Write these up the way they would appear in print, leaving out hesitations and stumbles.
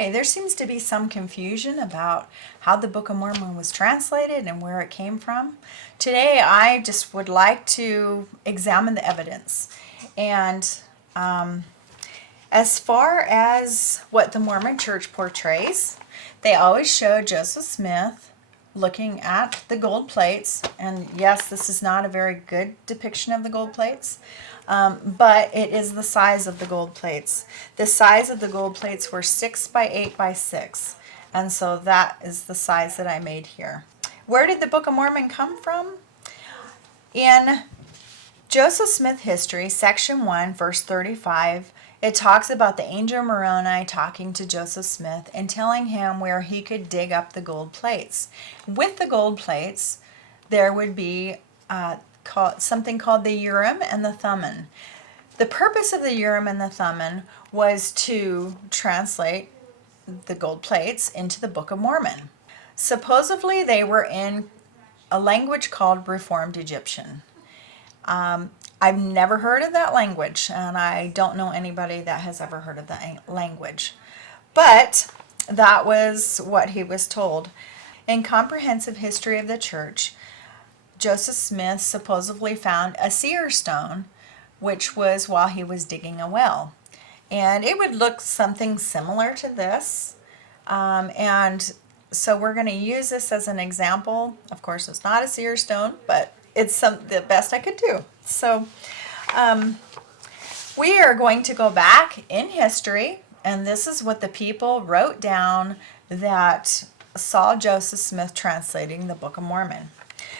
Hi, there seems to be some confusion about how the Book of Mormon was translated and where it came from. Today, I just would like to examine the evidence. And as far as what the Mormon Church portrays, they always show Joseph Smith looking at the gold plates. And yes, this is not a very good depiction of the gold plates. But it is the size of the gold plates. The size of the gold plates were 6 by 8 by 6. And so that is the size that I made here. Where did the Book of Mormon come from? In Joseph Smith History, section 1, verse 35, it talks about the angel Moroni talking to Joseph Smith and telling him where he could dig up the gold plates. With the gold plates, there would be something called the Urim and the Thummim. The purpose of the Urim and the Thummim was to translate the gold plates into the Book of Mormon. Supposedly, they were in a language called Reformed Egyptian. I've never heard of that language, and I don't know anybody that has ever heard of that language. But that was what he was told. In Comprehensive History of the Church, Joseph Smith supposedly found a seer stone, which was while he was digging a well. And it would look something similar to this. And so we're going to use this as an example. Of course, it's not a seer stone, but it's the best I could do. So we are going to go back in history, and this is what the people wrote down that saw Joseph Smith translating the Book of Mormon.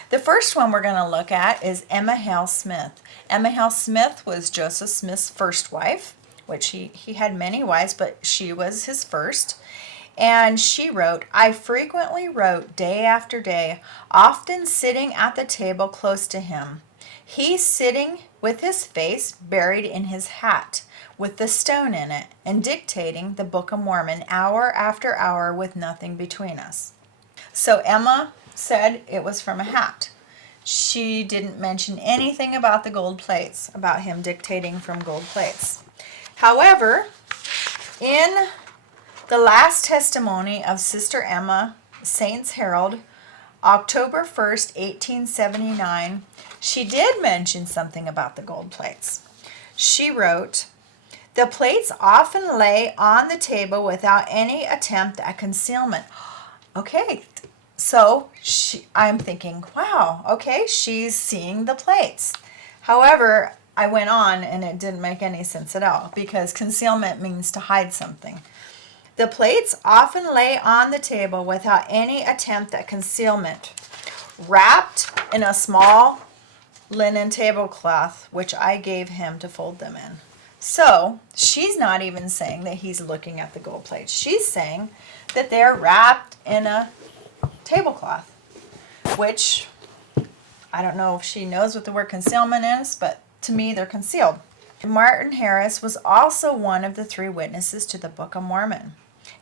The first one we're going to look at is Emma Hale Smith. Emma Hale Smith was Joseph Smith's first wife, which he had many wives, but she was his first. And she wrote, I frequently wrote day after day, often sitting at the table close to him. He sitting with his face buried in his hat, with the stone in it, and dictating the Book of Mormon hour after hour with nothing between us. So Emma said it was from a hat. She didn't mention anything about the gold plates, about him dictating from gold plates. However, in the last testimony of Sister Emma, Saints Herald, October 1st, 1879, she did mention something about the gold plates. She wrote, the plates often lay on the table without any attempt at concealment. Okay, so I'm thinking, wow, okay, she's seeing the plates. However, I went on and it didn't make any sense at all because concealment means to hide something. The plates often lay on the table without any attempt at concealment, wrapped in a small linen tablecloth, which I gave him to fold them in. So she's not even saying that he's looking at the gold plates. She's saying that they're wrapped in a tablecloth, which I don't know if she knows what the word concealment is, but to me they're concealed. Martin Harris was also one of the 3 witnesses to the Book of Mormon.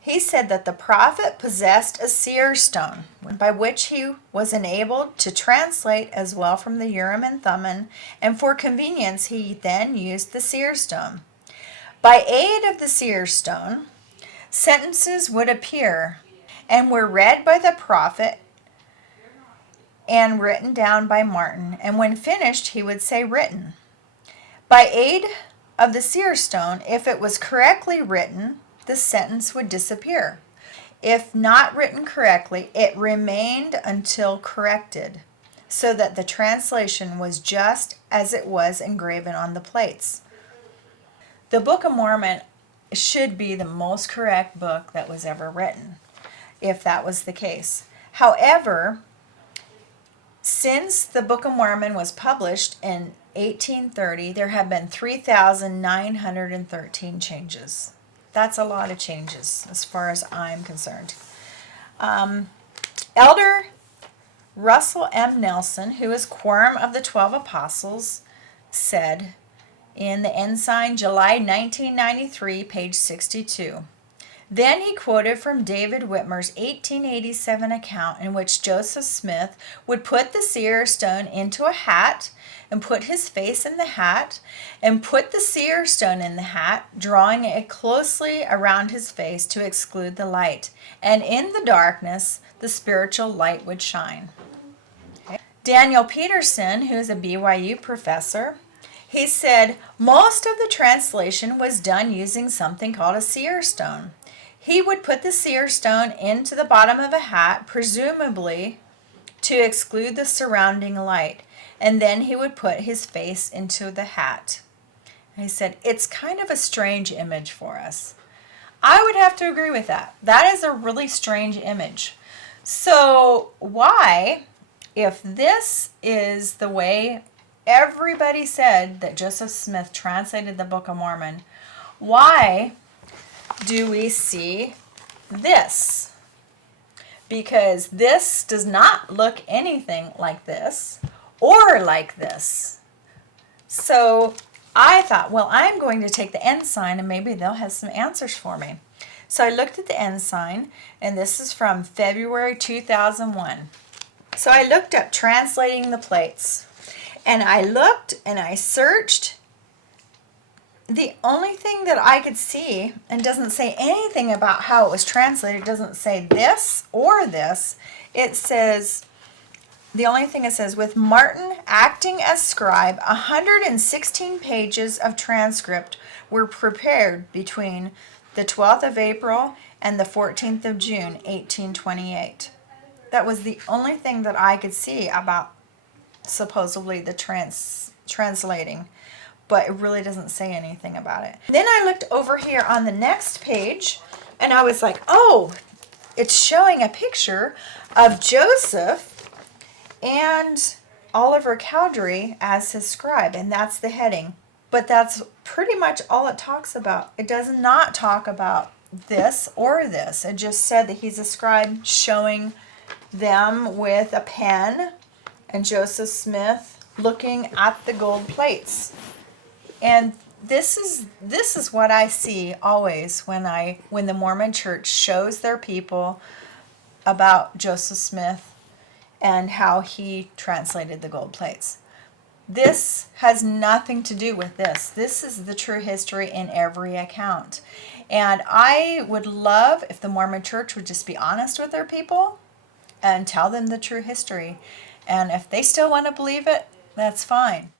He said that the prophet possessed a seer stone, by which he was enabled to translate as well from the Urim and Thummim, and for convenience he then used the seer stone. By aid of the seer stone, sentences would appear and were read by the prophet and written down by Martin, and when finished he would say written. By aid of the seer stone, if it was correctly written, the sentence would disappear. If not written correctly, it remained until corrected, so that the translation was just as it was engraven on the plates. The Book of Mormon should be the most correct book that was ever written, if that was the case. However, since the Book of Mormon was published in 1830, there have been 3,913 changes. That's a lot of changes as far as I'm concerned. Elder Russell M. Nelson, who is Quorum of the 12 Apostles, said in the Ensign, July 1993, page 62, Then he quoted from David Whitmer's 1887 account in which Joseph Smith would put the seer stone into a hat and put his face in the hat and put the seer stone in the hat, drawing it closely around his face to exclude the light. And in the darkness, the spiritual light would shine. Okay. Daniel Peterson, who is a BYU professor, he said most of the translation was done using something called a seer stone. He would put the seer stone into the bottom of a hat, presumably to exclude the surrounding light, and then he would put his face into the hat. And he said, it's kind of a strange image for us. I would have to agree with that. That is a really strange image. So why, if this is the way everybody said that Joseph Smith translated the Book of Mormon, why do we see this? Because this does not look anything like this or like this. So I thought, well, I'm going to take the ensign and maybe they'll have some answers for me. So I looked at the ensign, and this is from February 2001. So I looked up translating the plates, and I looked and I searched. The only thing that I could see, and doesn't say anything about how it was translated, doesn't say this or this. It says, the only thing it says, with Martin acting as scribe, 116 pages of transcript were prepared between the 12th of April and the 14th of June, 1828. That was the only thing that I could see about supposedly the translating. But it really doesn't say anything about it. Then I looked over here on the next page, and I was like, oh, it's showing a picture of Joseph and Oliver Cowdery as his scribe, and that's the heading. But that's pretty much all it talks about. It does not talk about this or this. It just said that he's a scribe, showing them with a pen and Joseph Smith looking at the gold plates. And this is what I see always when the Mormon Church shows their people about Joseph Smith and how he translated the gold plates. This has nothing to do with this. This is the true history in every account. And I would love if the Mormon Church would just be honest with their people and tell them the true history. And if they still want to believe it, that's fine.